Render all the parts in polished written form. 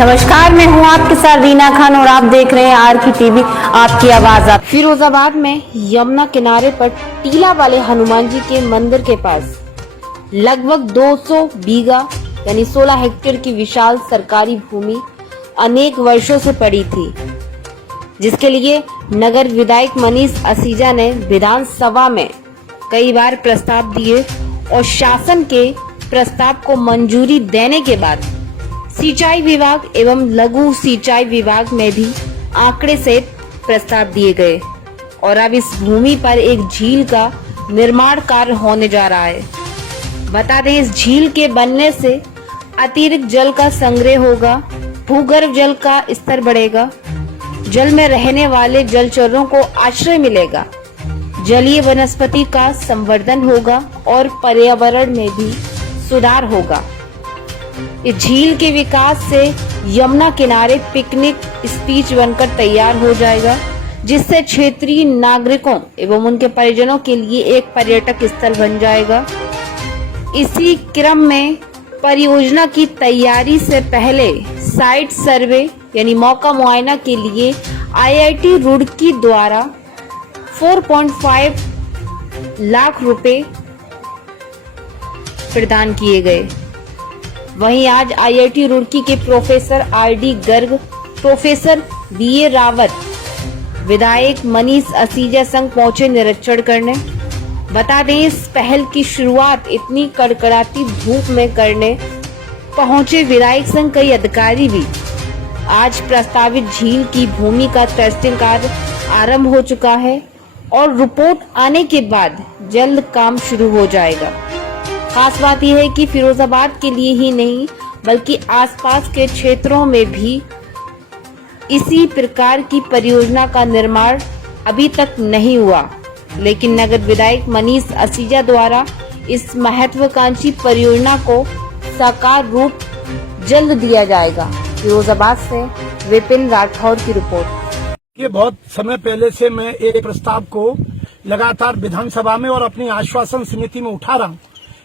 नमस्कार, मैं हूं आपके साथ रीना खान और आप देख रहे हैं आर की टीवी, आपकी आवाज। आप फिरोजाबाद में यमुना किनारे पर टीला वाले हनुमान जी के मंदिर के पास लगभग 200 बीघा यानी 16 हेक्टेयर की विशाल सरकारी भूमि अनेक वर्षों से पड़ी थी, जिसके लिए नगर विधायक मनीष असीजा ने विधानसभा में कई बार प्रस्ताव दिए और शासन के प्रस्ताव को मंजूरी देने के बाद सिंचाई विभाग एवं लघु सिंचाई विभाग में भी आंकड़े सहित प्रस्ताव दिए गए और अब इस भूमि पर एक झील का निर्माण कार्य होने जा रहा है। बता दें, इस झील के बनने से अतिरिक्त जल का संग्रह होगा, भूगर्भ जल का स्तर बढ़ेगा, जल में रहने वाले जलचरों को आश्रय मिलेगा, जलीय वनस्पति का संवर्धन होगा और पर्यावरण में भी सुधार होगा। इस झील के विकास से यमुना किनारे पिकनिक स्पॉट बनकर तैयार हो जाएगा, जिससे क्षेत्रीय नागरिकों एवं उनके परिजनों के लिए एक पर्यटक स्थल बन जाएगा। इसी क्रम में परियोजना की तैयारी से पहले साइट सर्वे यानी मौका मुआयना के लिए IIT रुड़की द्वारा 4.5 लाख रुपए प्रदान किए गए। वहीं आज IIT रुड़की के professor RD Garg, professor BA Rawat, विधायक मनीष असीजा संग पहुंचे निरीक्षण करने। बता दें, इस पहल की शुरुआत इतनी कड़कड़ाती धूप में करने पहुंचे विधायक संग कई अधिकारी भी। आज प्रस्तावित झील की भूमि का टेस्टिंग कार्य आरंभ हो चुका है और रिपोर्ट आने के बाद जल्द काम शुरू हो जाएगा। खास बात यह है कि फिरोजाबाद के लिए ही नहीं बल्कि आसपास के क्षेत्रों में भी इसी प्रकार की परियोजना का निर्माण अभी तक नहीं हुआ, लेकिन नगर विधायक मनीष असीजा द्वारा इस महत्वाकांक्षी परियोजना को साकार रूप जल्द दिया जाएगा। फिरोजाबाद से विपिन राठौर की रिपोर्ट। ये बहुत समय पहले से मैं एक प्रस्ताव को लगातार विधानसभा में और अपनी आश्वासन समिति में उठा रहा हूँ,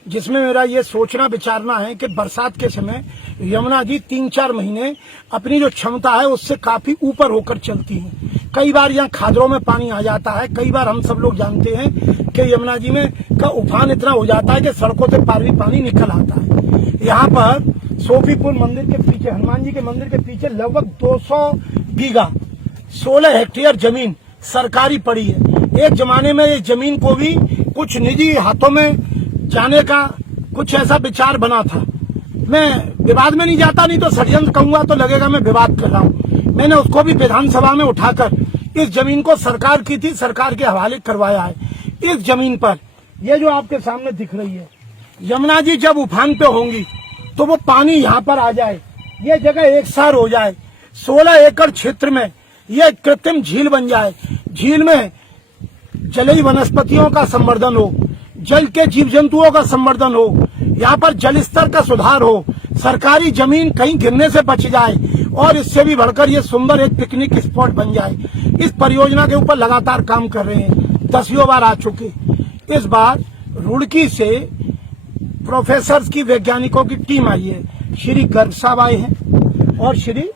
जिसमें मेरा ये सोचना विचारना है कि बरसात के समय यमुना जी 3-4 महीने अपनी जो क्षमता है उससे काफी ऊपर होकर चलती है। कई बार यहाँ खादरों में पानी आ जाता है, कई बार हम सब लोग जानते हैं कि यमुना जी में का उफान इतना हो जाता है कि सड़कों से पार भी पानी निकल आता है। यहाँ पर सोफीपुर मंदिर के पीछे, हनुमान जी के मंदिर के पीछे लगभग 200 बीघा 16 हेक्टेयर जमीन सरकारी पड़ी है। एक जमाने में ये जमीन को भी कुछ निजी हाथों में जाने का कुछ ऐसा विचार बना था। मैं विवाद में नहीं जाता, नहीं तो षड्यंत्र कहूंगा तो लगेगा मैं विवाद कर रहा हूँ। मैंने उसको भी विधानसभा में उठाकर इस जमीन को सरकार की थी, सरकार के हवाले करवाया है। इस जमीन पर ये जो आपके सामने दिख रही है, यमुना जी जब उफान पे होंगी तो वो पानी यहाँ पर आ जाए, ये जगह एकसार हो जाए, 16 एकड़ क्षेत्र में ये कृत्रिम झील बन जाए, झील में जलीय वनस्पतियों का संवर्धन हो, जल के जीव जंतुओं का संवर्धन हो, यहाँ पर जल स्तर का सुधार हो, सरकारी जमीन कहीं गिरने से बच जाए और इससे भी बढ़कर ये सुंदर एक पिकनिक स्पॉट बन जाए। इस परियोजना के ऊपर लगातार काम कर रहे हैं, 10वीं बार आ चुके। इस बार रुड़की से प्रोफेसर की वैज्ञानिकों की टीम आई है, श्री गर्ग साहब आए हैं और श्री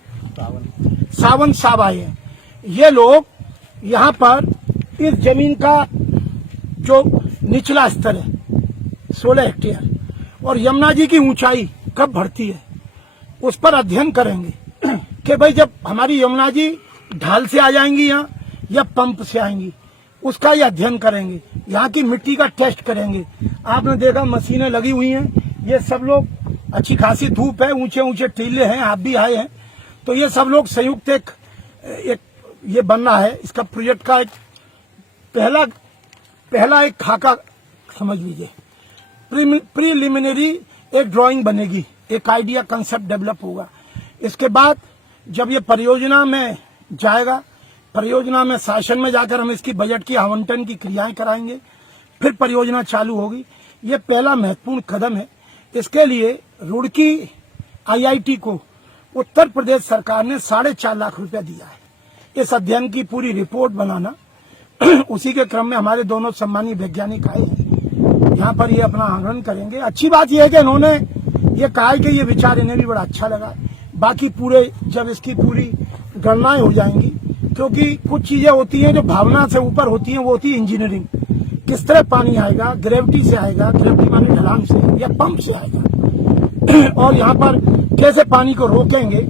सावंत साहब आए हैं। ये लोग यहाँ पर इस जमीन का जो निचला स्तर है 16 हेक्टेयर और यमुना जी की ऊंचाई कब बढ़ती है उस पर अध्ययन करेंगे कि भाई जब हमारी यमुना जी ढाल से आ जाएंगी यहाँ या पंप से आएंगी, उसका ये अध्ययन करेंगे। यहाँ की मिट्टी का टेस्ट करेंगे। आपने देखा मशीनें लगी हुई हैं, ये सब लोग, अच्छी खासी धूप है, ऊंचे ऊंचे टीले हैं, आप भी आए हैं, तो ये सब लोग संयुक्त एक ये बनना है। इसका प्रोजेक्ट का एक पहला एक खाका समझ लीजिए, प्रीलिमिनरी एक ड्राइंग बनेगी, एक आइडिया कंसेप्ट डेवलप होगा। इसके बाद जब ये परियोजना में जाएगा, परियोजना में शासन में जाकर हम इसकी बजट की आवंटन की क्रियाएं कराएंगे, फिर परियोजना चालू होगी। ये पहला महत्वपूर्ण कदम है। इसके लिए रुड़की IIT को उत्तर प्रदेश सरकार ने 4.5 लाख रुपया दिया है। इस अध्ययन की पूरी रिपोर्ट बनाना, उसी के क्रम में हमारे दोनों सम्मानीय वैज्ञानिक आए हैं, यहाँ पर ये अपना आंकलन करेंगे। अच्छी बात यह है कि इन्होंने ये कहा है कि ये विचार इन्हें भी बड़ा अच्छा लगा। बाकी पूरे जब इसकी पूरी गणनाएं हो जाएंगी, क्योंकि कुछ चीजें होती हैं जो भावना से ऊपर होती हैं, वो होती है इंजीनियरिंग। किस तरह पानी आएगा, ग्रेविटी से आएगा, ग्रेविटी माने ढलान से या पंप से आएगा, और यहाँ पर कैसे पानी को रोकेंगे,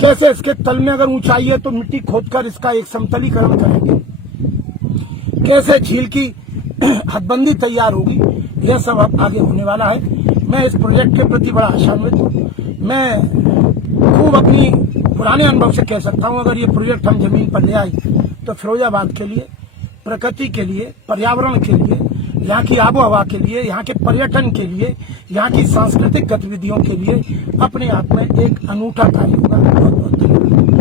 कैसे इसके तल में अगर ऊंचाई है तो मिट्टी खोदकर इसका एक समतलीकरण करेंगे, कैसे झील की हदबंदी तैयार होगी, यह सब अब आगे होने वाला है। मैं इस प्रोजेक्ट के प्रति बड़ा आशान्वित हूँ। मैं खूब अपनी पुराने अनुभव से कह सकता हूँ, अगर ये प्रोजेक्ट हम जमीन पर ले आए तो फिरोजाबाद के लिए, प्रकृति के लिए, पर्यावरण के लिए, यहाँ की आबो हवा के लिए, यहाँ के पर्यटन के लिए, यहाँ की सांस्कृतिक गतिविधियों के लिए अपने आप में एक अनूठा कार्य होगा। बहुत बहुत धन्यवाद।